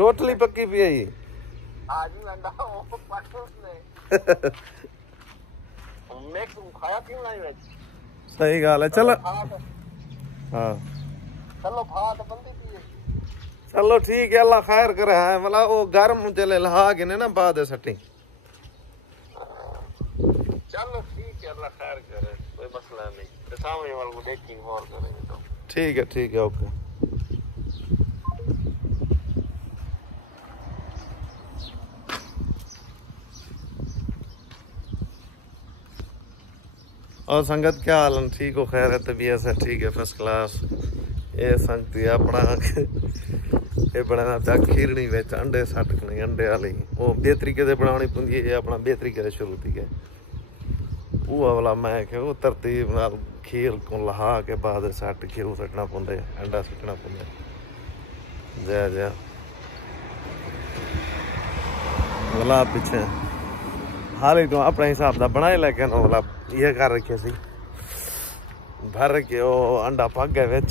Totally पक्की P है आज भी अंडा वो पाटो ने मैं खाया क्यों नहीं है सही गाल है चलो हाँ चलो भात बंदी पी चलो ठीक है अल्लाह खैर करे है मतलब वो गर्म चले लहा के ने ना बाद सटी चलो ठीक है अल्लाह खैर करे कोई मसला नहीं तो सामने वाले को डेटिंग और करेंगे तो ठीक है ओके और संगत क्या हाल है ठीक हो खैर है तबीयत है ठीक है फर्स्ट क्लास ये संगती अपना ये बनाना था खीरनी विच अंडे सटकने अंडे वाली वो बेतरीके से बनानी पुंदी है अपना बेतरीके से शुरू थी है वो वाला मैं कि वो तरतीब नाल खीर को लहा के बाद सट खीरू सटना पुंदे अंडा सटना पुंदे जय वाला पीछे हाल तो अपने हिसाब का बनाए लेकिन वाला ये कर रखे सी भर के वो अंडा पक गए विच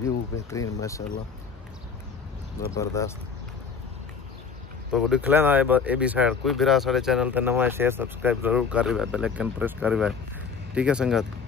व्यू बेहतरीन माशाल्लाह जबरदस्त तो दिख लेना ए भी साइड कोई भी सारे चैनल पे नवा शेयर सब्सक्राइब जरूर कर बेल आइकन प्रेस कर ठीक है संगत।